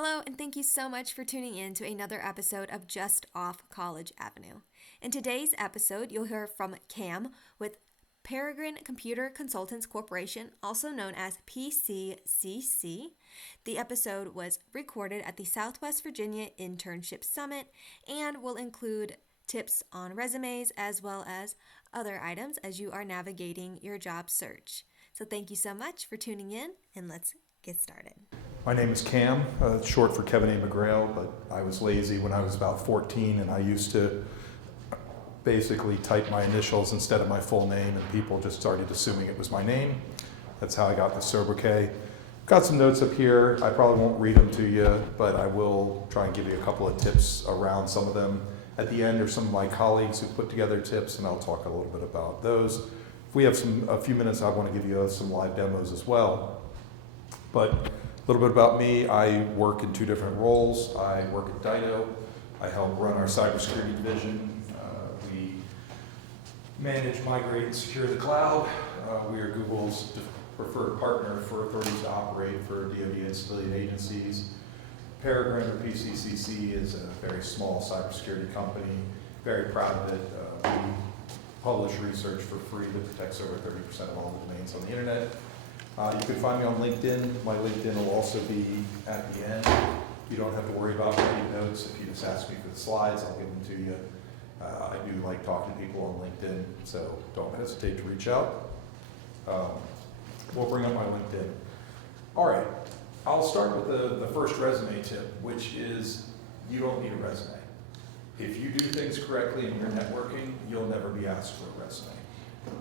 Hello, and thank you so much for tuning in to another episode of Just Off College Avenue. In today's episode, you'll hear from Cam with Peregrine Computer Consultants Corporation, also known as PCCC. The episode was recorded at the Southwest Virginia Internship Summit and will include tips on resumes as well as other items as you are navigating your job search. So thank you so much for tuning in, and let's get started. My name is Cam, short for Kevin A. McGrail, but I was lazy when I was about 14 and I used to basically type my initials instead of my full name, and people just started assuming it was my name. That's how I got the sobriquet. Got some notes up here. I probably won't read them to you, but I will try and give you a couple of tips around some of them. At the end are some of my colleagues who put together tips, and I'll talk a little bit about those. If we have a few minutes, I want to give you some live demos as well. But a little bit about me. I work in two different roles. I work at Dido. I help run our cybersecurity division. We manage, migrate, and secure the cloud. We are Google's preferred partner for authorities to operate for DoD and civilian agencies. Peregrine, or PCCC, is a very small cybersecurity company. Very proud of it. We publish research for free that protects over 30% of all the domains on the internet. You can find me on LinkedIn. My LinkedIn will also be at the end. You don't have to worry about writing notes. If you just ask me for the slides, I'll give them to you. I do like talking to people on LinkedIn, so don't hesitate to reach out. We'll bring up my LinkedIn. All right, I'll start with the first resume tip, which is you don't need a resume. If you do things correctly in your networking, you'll never be asked for a resume.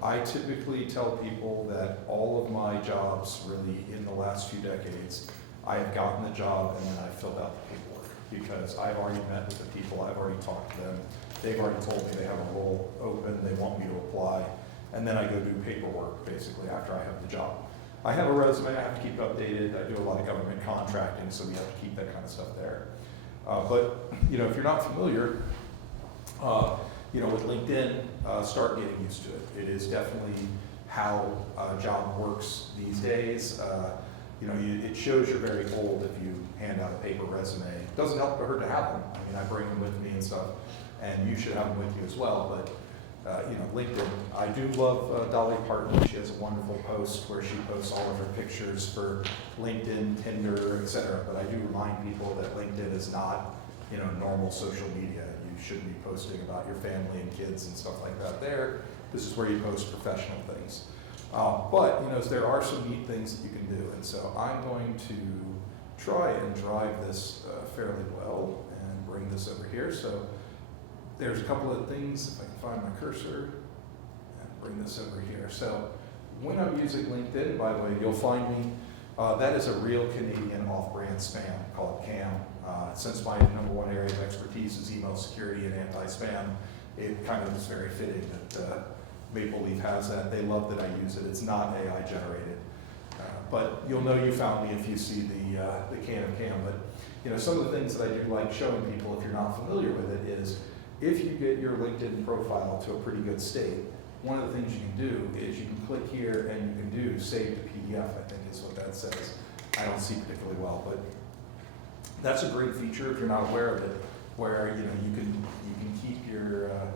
I typically tell people that all of my jobs, really, in the last few decades, I have gotten the job and then I filled out the paperwork because I've already met with the people, I've already talked to them, they've already told me they have a role open, they want me to apply, and then I go do paperwork, basically, after I have the job. I have a resume, I have to keep updated, I do a lot of government contracting, so we have to keep that kind of stuff there. But, if you're not familiar, with LinkedIn, start getting used to it. It is definitely how a job works these days. It shows you're very old if you hand out a paper resume. It doesn't help or hurt to have them. I mean, I bring them with me and stuff, and you should have them with you as well. But, LinkedIn, I do love Dolly Parton. She has a wonderful post where she posts all of her pictures for LinkedIn, Tinder, etc. But I do remind people that LinkedIn is not, normal social media. You shouldn't be posting about your family and kids and stuff like that there. This is where you post professional things. But there are some neat things that you can do. And so I'm going to try and drive this fairly well and bring this over here. So there's a couple of things, if I can find my cursor, and bring this over here. So when I'm using LinkedIn, by the way, you'll find me. That is a real Canadian off-brand spam called CAM. Since my number one area of expertise is email security and anti-spam, it kind of is very fitting that Maple Leaf has that. They love that I use it. It's not AI generated. But you'll know you found me if you see the can of CAM. But some of the things that I do like showing people, if you're not familiar with it, is if you get your LinkedIn profile to a pretty good state, one of the things you can do is you can click here and you can do save to PDF, I think is what that says. I don't see particularly well, but that's a great feature if you're not aware of it, where you can keep your I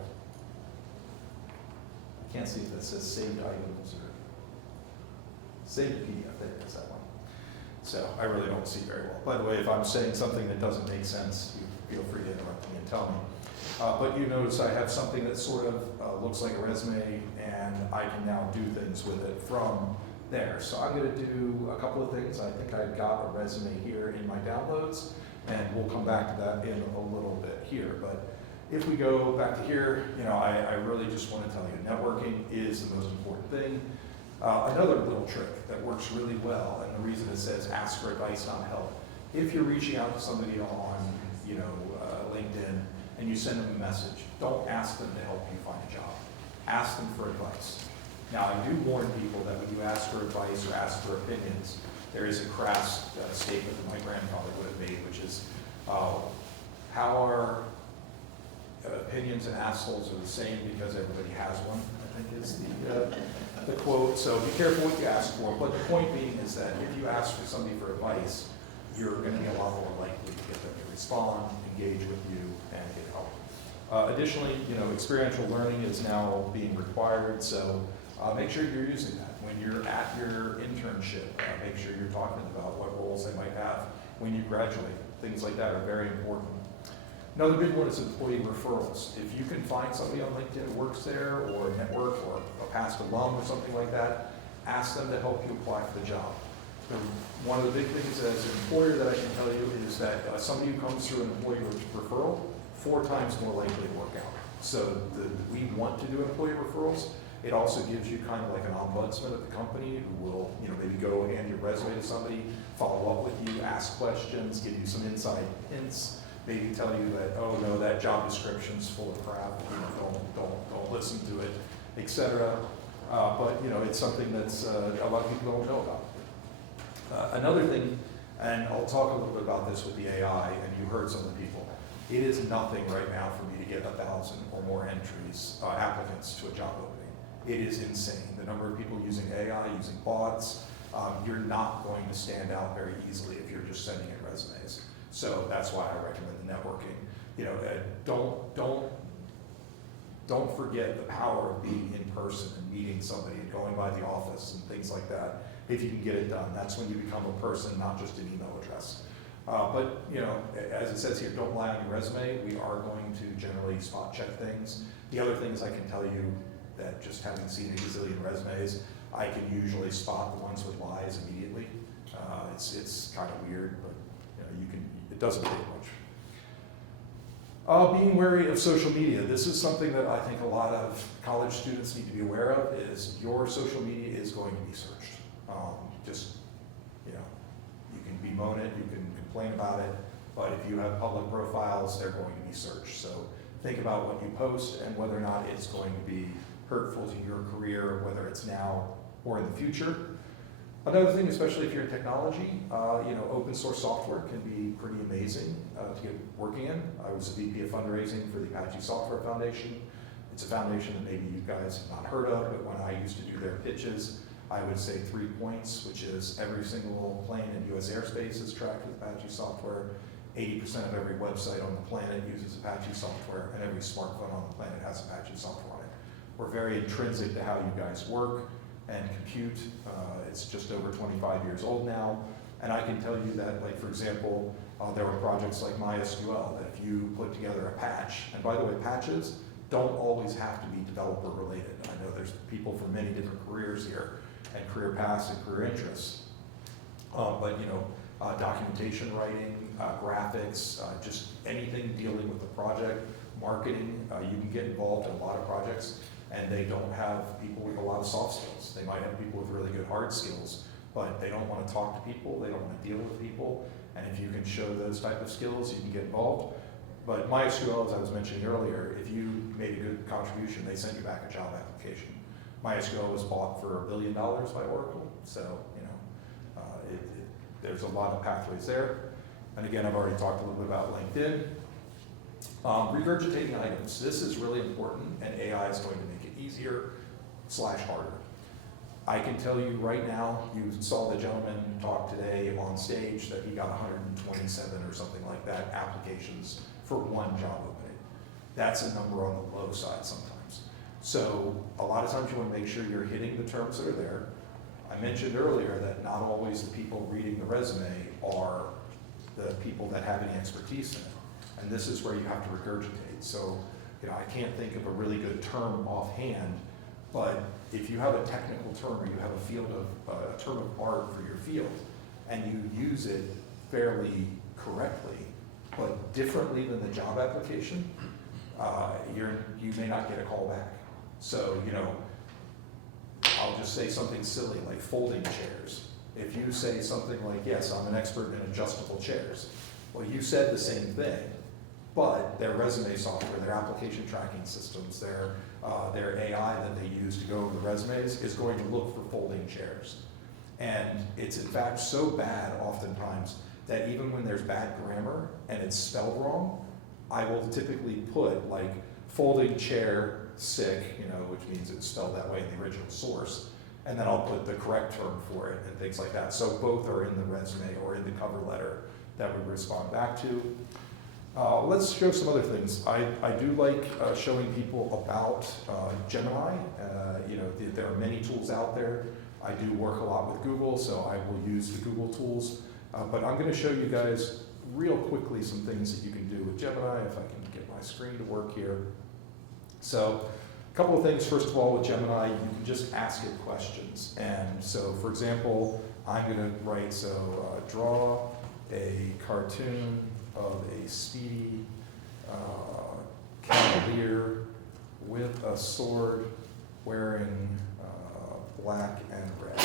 can't see if that says saved items or saved PDF. There it is, that one. So I really don't see very well. By the way, if I'm saying something that doesn't make sense, you feel free to interrupt me and tell me. But you notice I have something that sort of looks like a resume, and I can now do things with it from there. So I'm going to do a couple of things. I think I've got a resume here in my downloads, and we'll come back to that in a little bit here. But if we go back to here, I really just want to tell you, networking is the most important thing. Another little trick that works really well, and the reason it says ask for advice, not help. If you're reaching out to somebody on, LinkedIn, and you send them a message, don't ask them to help you find a job. Ask them for advice. Now, I do warn people that when you ask for advice or ask for opinions, there is a crass statement that my grandfather would have made, which is, how our opinions and assholes are the same because everybody has one, I think is the quote. So be careful what you ask for. But the point being is that if you ask for somebody for advice, you're going to be a lot more likely to get them to respond, engage with you, and get help. Additionally, experiential learning is now being required, so make sure you're using that. When you're at your internship, make sure you're talking about what roles they might have when you graduate. Things like that are very important. Another big one is employee referrals. If you can find somebody on LinkedIn who works there, or a network, or a past alum or something like that, ask them to help you apply for the job. One of the big things as an employer that I can tell you is that somebody who comes through an employee referral, 4 times more likely to work out. So we want to do employee referrals. It also gives you kind of like an ombudsman at the company who will, maybe go hand your resume to somebody, follow up with you, ask questions, give you some inside hints, maybe tell you that, oh no, that job description's full of crap, don't listen to it, etc. But it's something that's a lot of people don't know about. Another thing, and I'll talk a little bit about this with the AI, and you heard some of the people. It is nothing right now for me to get 1,000 or more applicants to a job opening. It is insane. The number of people using AI, using bots, you're not going to stand out very easily if you're just sending in resumes. So that's why I recommend the networking. Don't forget the power of being in person and meeting somebody and going by the office and things like that. If you can get it done, that's when you become a person, not just an email address. But as it says here, don't lie on your resume. We are going to generally spot check things. The other things I can tell you that just having seen a gazillion resumes, I can usually spot the ones with lies immediately. It's kind of weird, but it doesn't take much. Being wary of social media. This is something that I think a lot of college students need to be aware of, is your social media is going to be searched. You can bemoan it, you can complain about it, but if you have public profiles, they're going to be searched. So think about what you post and whether or not it's going to be hurtful to your career, whether it's now or in the future. Another thing, especially if you're in technology, open source software can be pretty amazing to get working in. I was a VP of fundraising for the Apache Software Foundation. It's a foundation that maybe you guys have not heard of, but when I used to do their pitches, I would say 3 points, which is every single plane in US airspace is tracked with Apache software. 80% of every website on the planet uses Apache software, and every smartphone on the planet has Apache software on it. We're very intrinsic to how you guys work and compute. It's just over 25 years old now. And I can tell you that, like, for example, there were projects like MySQL that if you put together a patch, and by the way, patches don't always have to be developer related. I know there's people from many different careers here and career paths and career interests. Documentation writing, graphics, just anything dealing with the project, marketing, you can get involved in a lot of projects, and they don't have people with a lot of soft skills. They might have people with really good hard skills, but they don't want to talk to people, they don't want to deal with people, and if you can show those type of skills, you can get involved. But MySQL, as I was mentioning earlier, if you made a good contribution, they send you back a job application. MySQL was bought for $1 billion by Oracle, so there's a lot of pathways there. And again, I've already talked a little bit about LinkedIn. Regurgitating items. This is really important, and AI is going to make it easier/harder. I can tell you right now, you saw the gentleman talk today on stage that he got 127 or something like that applications for one job opening. That's a number on the low side sometimes. So a lot of times you want to make sure you're hitting the terms that are there. I mentioned earlier that not always the people reading the resume are the people that have any expertise in it. And this is where you have to regurgitate. So, I can't think of a really good term offhand, but if you have a technical term or you have a term of art for your field, and you use it fairly correctly, but differently than the job application, you may not get a call back. So, I'll just say something silly like folding chairs. If you say something like, yes, I'm an expert in adjustable chairs, well, you said the same thing, but their resume software, their application tracking systems, their AI that they use to go over the resumes is going to look for folding chairs. And it's in fact so bad oftentimes that even when there's bad grammar and it's spelled wrong, I will typically put like folding chair sick, which means it's spelled that way in the original source. and then I'll put the correct term for it and things like that. So both are in the resume or in the cover letter that we respond back to. Let's show some other things. I do like showing people about Gemini. There are many tools out there. I do work a lot with Google, so I will use the Google tools. But I'm going to show you guys real quickly some things that you can do with Gemini, if I can get my screen to work here. So a couple of things. First of all, with Gemini, you can just ask it questions. And so, for example, I'm going to write, draw a cartoon of a speedy cavalier with a sword wearing black and red.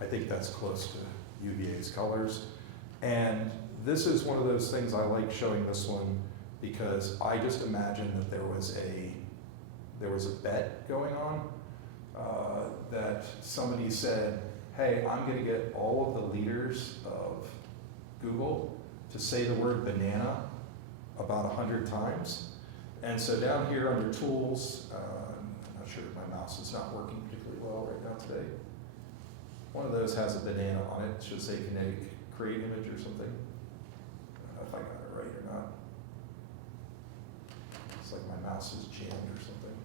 I think that's close to UVA's colors. And this is one of those things I like showing this one because I just imagined that there was a bet going on that somebody said, hey, I'm going to get all of the leaders of Google to say the word banana about 100 times. And so down here under tools, I'm not sure if my mouse is not working particularly well right now today. One of those has a banana on it. It should say kinetic create image or something. I don't know if I got it right or not. It's like my mouse is jammed or something.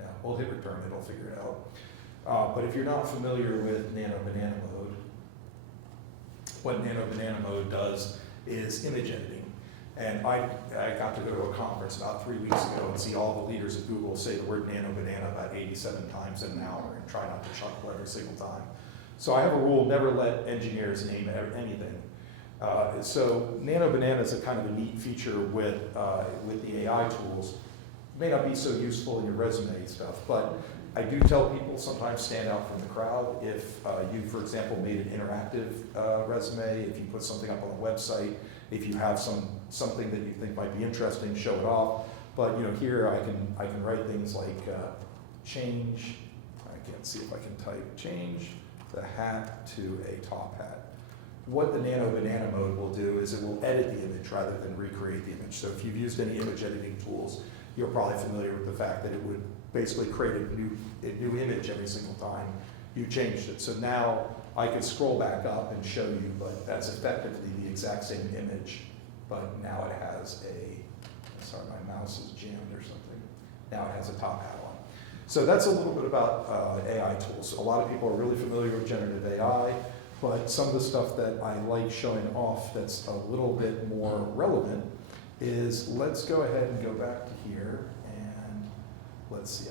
Yeah, we'll hit return, it'll figure it out. But if you're not familiar with Nano Banana Mode, what Nano Banana Mode does is image editing. And I got to go to a conference about 3 weeks ago and see all the leaders at Google say the word nano banana about 87 times in an hour and try not to chuckle every single time. So I have a rule, never let engineers name anything. So Nano Banana is a kind of a neat feature with the AI tools. It may not be so useful in your resume stuff, but I do tell people sometimes stand out from the crowd. If you, for example, made an interactive resume, if you put something up on a website, if you have something that you think might be interesting, show it off. But here I can write things like change. I can't see if I can type change the hat to a top hat. What the Nano Banana Mode will do is it will edit the image rather than recreate the image. So if you've used any image editing tools, you're probably familiar with the fact that it would basically create a new image every single time you changed it. So now I could scroll back up and show you, but that's effectively the exact same image, but now it has sorry, my mouse is jammed or something. Now it has a top hat on. So that's a little bit about AI tools. A lot of people are really familiar with generative AI, but some of the stuff that I like showing off that's a little bit more relevant is, let's go ahead and go back to here, and let's see,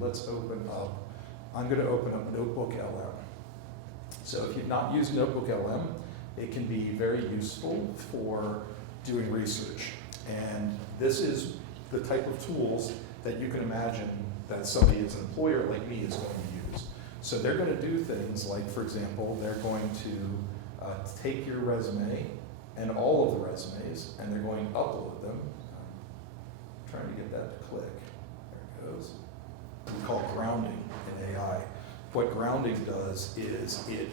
let's open up, I'm going to open up Notebook LM. So if you've not used Notebook LM, it can be very useful for doing research. And this is the type of tools that you can imagine that somebody as an employer like me is going to use. So they're going to do things like, for example, they're going to take your resume and all of the resumes, and they're going to upload them. I'm trying to get that to click. There it goes. We call grounding in AI. What grounding does is it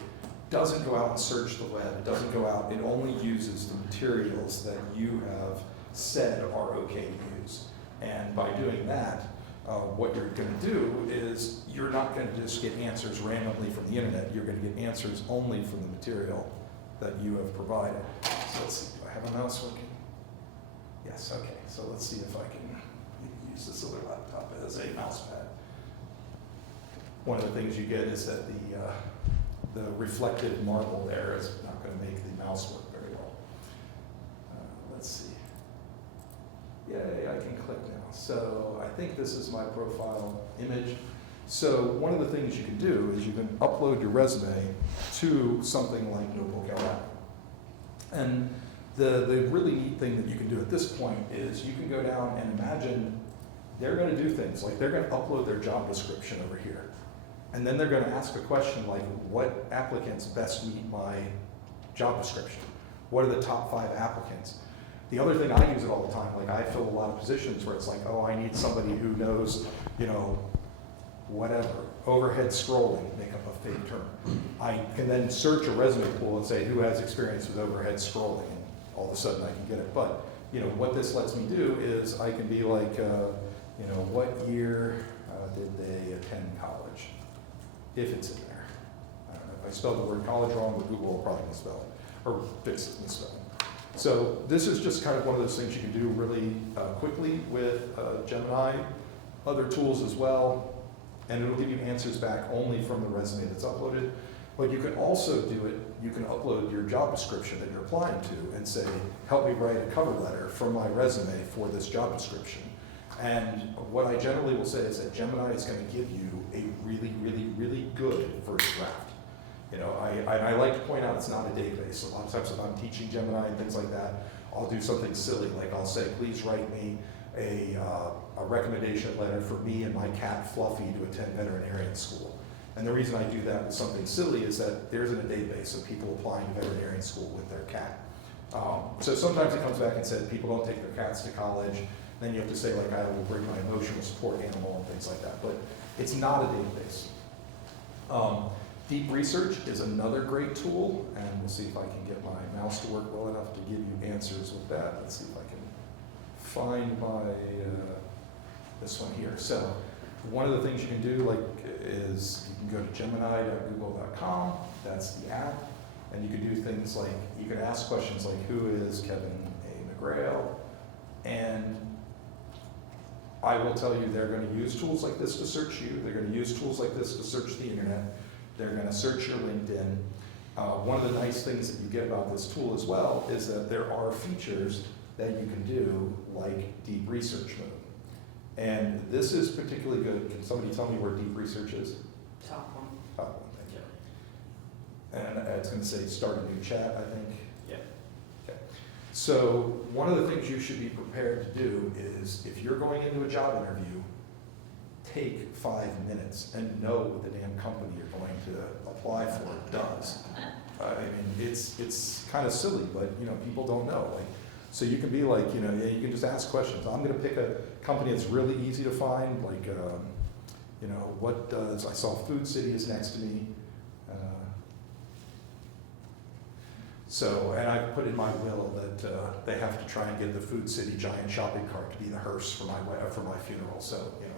doesn't go out and search the web. It doesn't go out. It only uses the materials that you have said are okay to use. And by doing that, what you're going to do is you're not going to just get answers randomly from the internet. You're going to get answers only from the material that you have provided. So let's see, do I have a mouse working? Yes, okay. So let's see if I can use this other laptop as a mouse pad. One of the things you get is that the reflective marble there is not going to make the mouse work very well. Let's see. Yay, I can click now. So I think this is my profile image. So one of the things you can do is you can upload your resume to something like Notebook LM. And the really neat thing that you can do at this point is you can go down and imagine they're going to do things like they're going to upload their job description over here. And then they're going to ask a question like, what applicants best meet my job description? What are the top 5 applicants? The other thing, I use it all the time, like I fill a lot of positions where it's like, oh, I need somebody who knows, whatever, overhead scrolling, make up a fake term. I can then search a resume pool and say, who has experience with overhead scrolling? And all of a sudden I can get it. But, what this lets me do is I can be like, what year if it's in there. I don't know if I spelled the word college wrong, but Google will probably misspell it, or fix it misspelling. So this is just kind of one of those things you can do really quickly with Gemini, other tools as well, and it'll give you answers back only from the resume that's uploaded. But you can also do it, you can upload your job description that you're applying to and say, help me write a cover letter from my resume for this job description. And what I generally will say is that Gemini is going to give you a really, really, really good first draft. You know, I like to point out it's not a database. A lot of times if I'm teaching Gemini and things like that, I'll do something silly, like I'll say, please write me a recommendation letter for me and my cat Fluffy to attend veterinarian school. And the reason I do that with something silly is that there isn't a database of people applying to veterinarian school with their cat. So sometimes it comes back and says people don't take their cats to college. Then you have to say, like, I will bring my emotional support animal and things like that. But it's not a database. Deep research is another great tool, and we'll see if I can get my mouse to work well enough to give you answers with that. Let's see if I can find my, this one here. So one of the things you can do, like, is you can go to gemini.google.com, that's the app, and you can do things like, you can ask questions like, who is Kevin A. McGrail? And I will tell you they're going to use tools like this to search you. They're going to use tools like this to search the internet. They're going to search your LinkedIn. One of the nice things that you get about this tool as well is that there are features that you can do like deep research mode. And this is particularly good. Can somebody tell me where deep research is? Top one. Top one, thank you. And it's going to say start a new chat, I think. Yeah. Okay. So one of the things you should be prepared to do is if you're going into a job interview, take 5 minutes and know what the damn company you're going to apply for does. I mean, it's kind of silly, but you know, people don't know. Like, so you can be like, you know, you can just ask questions. I'm going to pick a company that's really easy to find, like, you know, what does, I saw Food City is next to me. So, and I put in my will that they have to try and get the Food City giant shopping cart to be the hearse for my funeral. So, you know,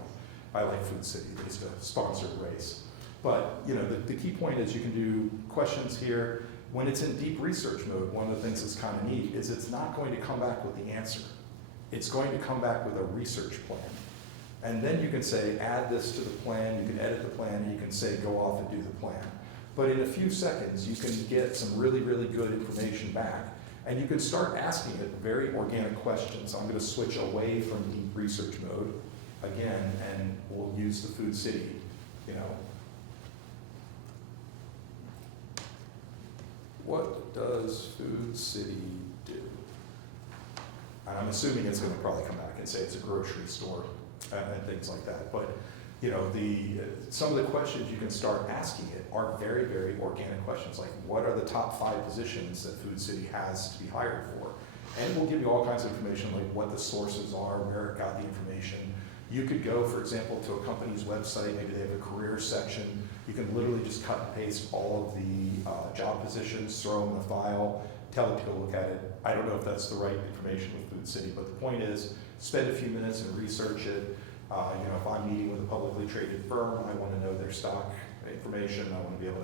I like Food City. They used to sponsor the race. But, you know, the key point is you can do questions here. When it's in deep research mode, one of the things that's kind of neat is it's not going to come back with the answer. It's going to come back with a research plan. And then you can say, add this to the plan, you can edit the plan, and you can say, go off and do the plan. But in a few seconds, you can get some really, really good information back. And you can start asking it very organic questions. I'm going to switch away from deep research mode again, and we'll use the Food City, you know. What does Food City do? And I'm assuming it's going to probably come back and say it's a grocery store and things like that. But you know, some of the questions you can start asking it are very, very organic questions, like what are the top 5 positions that Food City has to be hired for? And we'll give you all kinds of information, like what the sources are, where it got the information. You could go, for example, to a company's website, maybe they have a career section. You can literally just cut and paste all of the job positions, throw them in a file, tell it to go look at it. I don't know if that's the right information with Food City, but the point is, spend a few minutes and research it. You know, if I'm meeting with a publicly traded firm, I want to know their stock information. I want to be able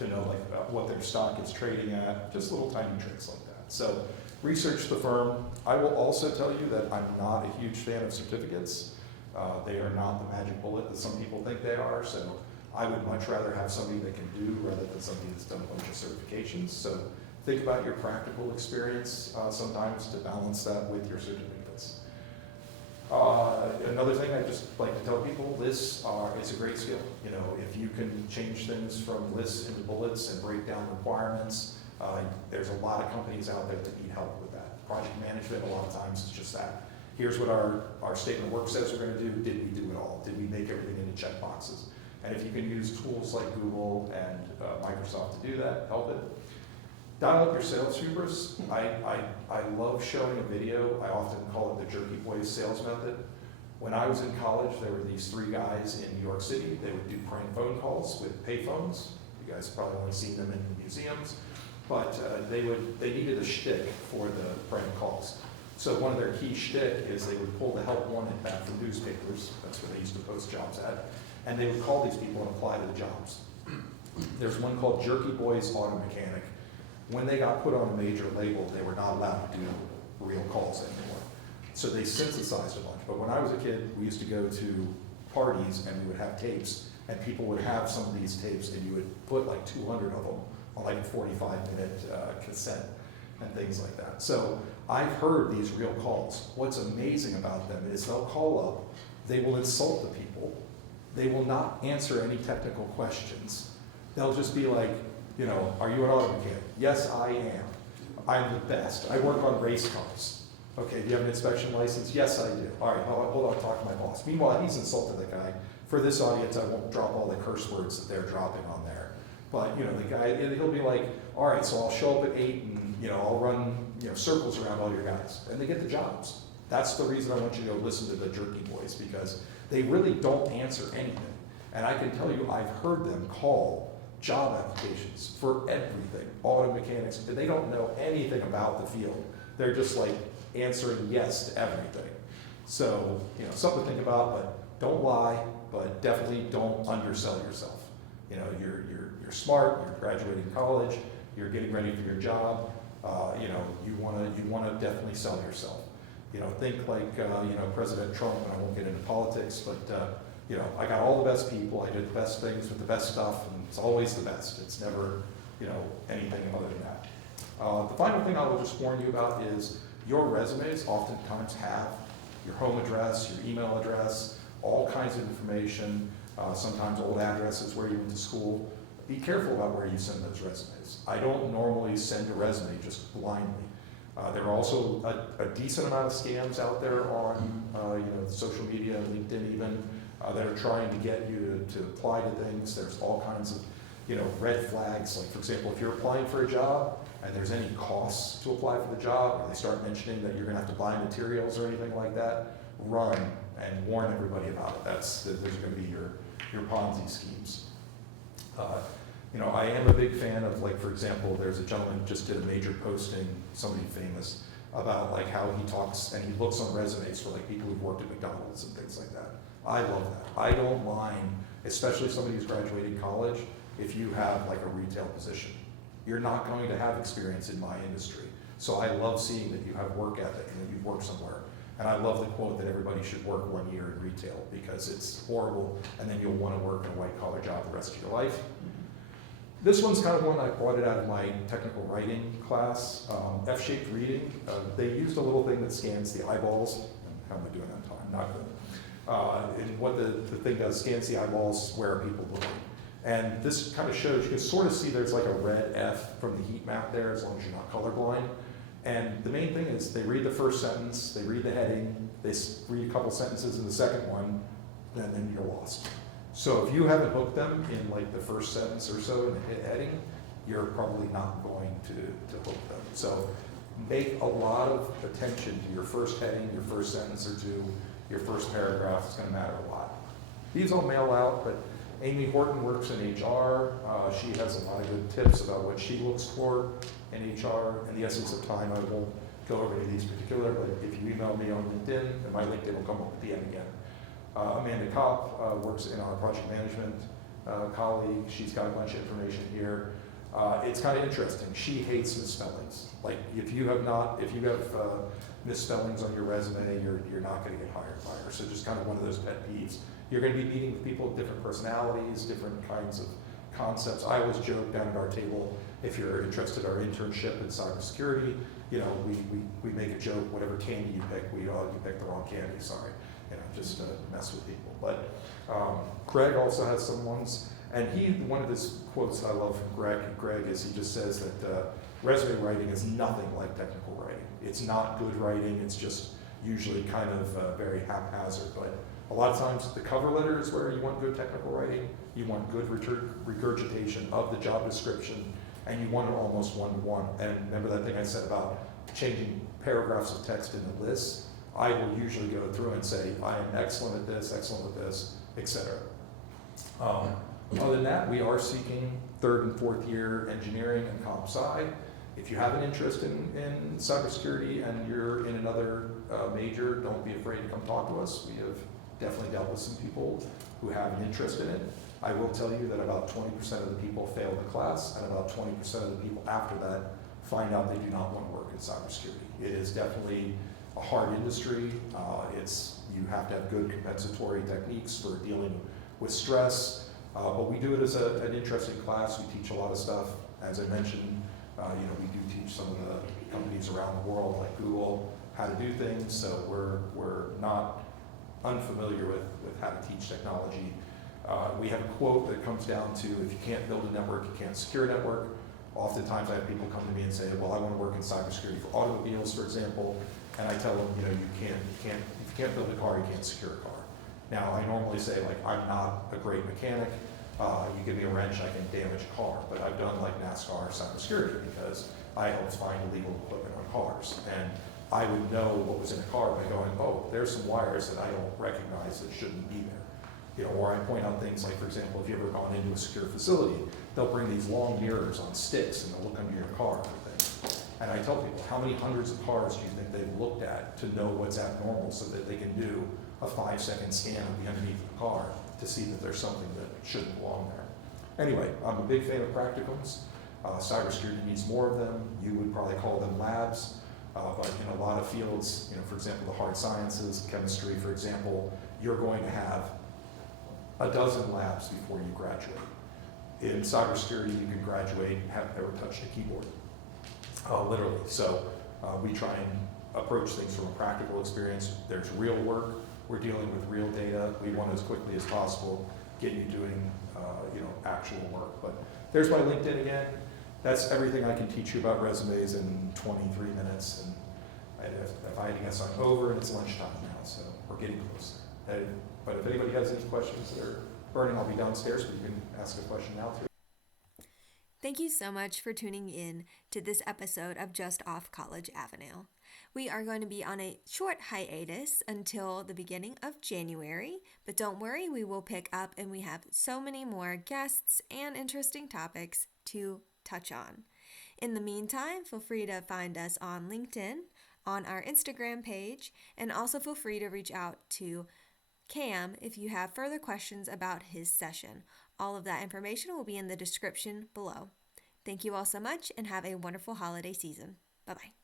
to know like what their stock is trading at, just little tiny tricks like that. So research the firm. I will also tell you that I'm not a huge fan of certificates. They are not the magic bullet that some people think they are. So I would much rather have somebody that can do rather than somebody that's done a bunch of certifications. So think about your practical experience sometimes to balance that with your certificates. Another thing I just like to tell people, lists is a great skill. You know, if you can change things from lists into bullets and break down requirements, there's a lot of companies out there that need help with that. Project management, a lot of times it's just that. Here's what our statement of work says we're going to do. Did we do it all? Did we make everything into checkboxes? And if you can use tools like Google and Microsoft to do that, help it. Dial up your sales hubris. I love showing a video. I often call it the Jerky Boys sales method. When I was in college, there were these 3 guys in New York City. They would do prank phone calls with payphones. You guys have probably only seen them in museums. But they needed a shtick for the prank calls. So one of their key shtick is they would pull the help wanted back from newspapers. That's where they used to post jobs at. And they would call these people and apply to the jobs. There's one called Jerky Boys Auto Mechanic. When they got put on a major label, they were not allowed to do real calls anymore. So they synthesized a bunch. But when I was a kid, we used to go to parties and we would have tapes, and people would have some of these tapes, and you would put like 200 of them on like a 45-minute cassette and things like that. So I've heard these real calls. What's amazing about them is they'll call up, they will insult the people, they will not answer any technical questions. They'll just be like, you know, are you an auto mechanic? Yes, I am. I'm the best. I work on race cars. Okay, do you have an inspection license? Yes, I do. All right, hold on, I'll talk to my boss. Meanwhile, he's insulted the guy. For this audience, I won't drop all the curse words that they're dropping on there. But, you know, the guy, he'll be like, all right, so I'll show up at 8 and, you know, I'll run, you know, circles around all your guys. And they get the jobs. That's the reason I want you to go listen to the Jerky Boys, because they really don't answer anything. And I can tell you, I've heard them call job applications for everything, auto mechanics, and they don't know anything about the field. They're just like answering yes to everything. So, you know, something to think about, but don't lie, but definitely don't undersell yourself. You know, you're smart, you're graduating college, you're getting ready for your job, you know, you wanna definitely sell yourself. You know, think like, you know, President Trump, and I won't get into politics, but, you know, I got all the best people, I did the best things with the best stuff, and it's always the best. It's never, you know, anything other than that. The final thing I will just warn you about is your resumes oftentimes have your home address, your email address, all kinds of information, sometimes old addresses where you went to school. Be careful about where you send those resumes. I don't normally send a resume just blindly. There are also a decent amount of scams out there on you know, social media, LinkedIn even, that are trying to get you to apply to things. There's all kinds of, you know, red flags. Like, for example, if you're applying for a job and there's any costs to apply for the job, or they start mentioning that you're gonna have to buy materials or anything like that, run and warn everybody about it. There's gonna be your Ponzi schemes. You know, I am a big fan of, like, for example, there's a gentleman who just did a major posting, somebody famous, about like how he talks and he looks on resumes for like people who've worked at McDonald's and things like that. I love that. I don't mind, especially somebody who's graduating college, if you have like a retail position. You're not going to have experience in my industry. So I love seeing that you have work ethic and that you've worked somewhere. And I love the quote that everybody should work 1 year in retail because it's horrible and then you'll want to work in a white collar job the rest of your life. This one's kind of one I brought it out of my technical writing class, F-shaped reading. They used a little thing that scans the eyeballs. How am I doing on time? Not good. And what the thing does, scans the eyeballs, where are people looking? And this kind of shows, you can sort of see there's like a red F from the heat map there, as long as you're not colorblind. And the main thing is they read the first sentence, they read the heading, they read a couple sentences in the second one, and then you're lost. So if you haven't hooked them in like the first sentence or so in the heading, you're probably not going to hook them. So make a lot of attention to your first heading, your first sentence or two, your first paragraph. It's going to matter a lot. These all mail out, but Amy Horton works in HR. She has a lot of good tips about what she looks for in HR. In the essence of time, I won't go over any of these particular, but if you email me on LinkedIn, and my LinkedIn will come up at the end again. Amanda Kopp works in our project management colleague. She's got a bunch of information here. It's kind of interesting. She hates misspellings. Like if you have misspellings on your resume, you're not going to get hired by her. So just kind of one of those pet peeves. You're going to be meeting with people with different personalities, different kinds of concepts. I always joke down at our table, if you're interested in our internship in cybersecurity, you know, we make a joke, whatever candy you pick, you picked the wrong candy, sorry. You know, just to mess with people. But Greg also has some ones, and one of his quotes I love from Greg is he just says that resume writing is nothing like technical writing. It's not good writing, it's just usually kind of very haphazard, but a lot of times the cover letter is where you want good technical writing, you want good regurgitation of the job description, and you want it almost one-to-one. And remember that thing I said about changing paragraphs of text into lists? I will usually go through and say, I am excellent at this, etc. Other than that, we are seeking 3rd and 4th year engineering and comp sci. If you have an interest in cybersecurity and you're in another major, don't be afraid to come talk to us. We have definitely dealt with some people who have an interest in it. I will tell you that about 20% of the people fail the class, and about 20% of the people after that find out they do not want to work in cybersecurity. It is definitely a hard industry. You have to have good compensatory techniques for dealing with stress, but we do it as an interesting class. We teach a lot of stuff. As I mentioned, we do teach some of the companies around the world, like Google, how to do things. So we're not unfamiliar with how to teach technology. We have a quote that comes down to, if you can't build a network, you can't secure a network. Oftentimes I have people come to me and say, well, I want to work in cybersecurity for automobiles, for example, and I tell them, if you can't build a car, you can't secure a car. Now, I normally say, like, I'm not a great mechanic. You give me a wrench, I can damage a car, but I've done like NASCAR cybersecurity because I helped find illegal equipment on cars. And I would know what was in a car by going, oh, there's some wires that I don't recognize that shouldn't be there. Or I point out things like, for example, if you've ever gone into a secure facility, they'll bring these long mirrors on sticks and they'll look under your car for things. And I tell people, how many hundreds of cars do you think they've looked at to know what's abnormal so that they can do a 5-second scan of the underneath of the car to see that there's something that shouldn't belong there? Anyway, I'm a big fan of practicums. Cybersecurity needs more of them. You would probably call them labs, but in a lot of fields, for example, the hard sciences, chemistry, for example, you're going to have a dozen labs before you graduate. In cybersecurity, you can graduate and have never touched a keyboard, literally. So we try and approach things from a practical experience. There's real work. We're dealing with real data. We want as quickly as possible get you doing actual work. But there's my LinkedIn again. That's everything I can teach you about resumes in 23 minutes. And if I had to guess, I'm over, and it's lunchtime now, so we're getting close. But if anybody has any questions that are burning, I'll be downstairs, but you can ask a question now too. Thank you so much for tuning in to this episode of Just Off College Avenue. We are going to be on a short hiatus until the beginning of January, but don't worry, we will pick up and we have so many more guests and interesting topics to touch on. In the meantime, feel free to find us on LinkedIn, on our Instagram page, and also feel free to reach out to Cam if you have further questions about his session. All of that information will be in the description below. Thank you all so much and have a wonderful holiday season. Bye-bye.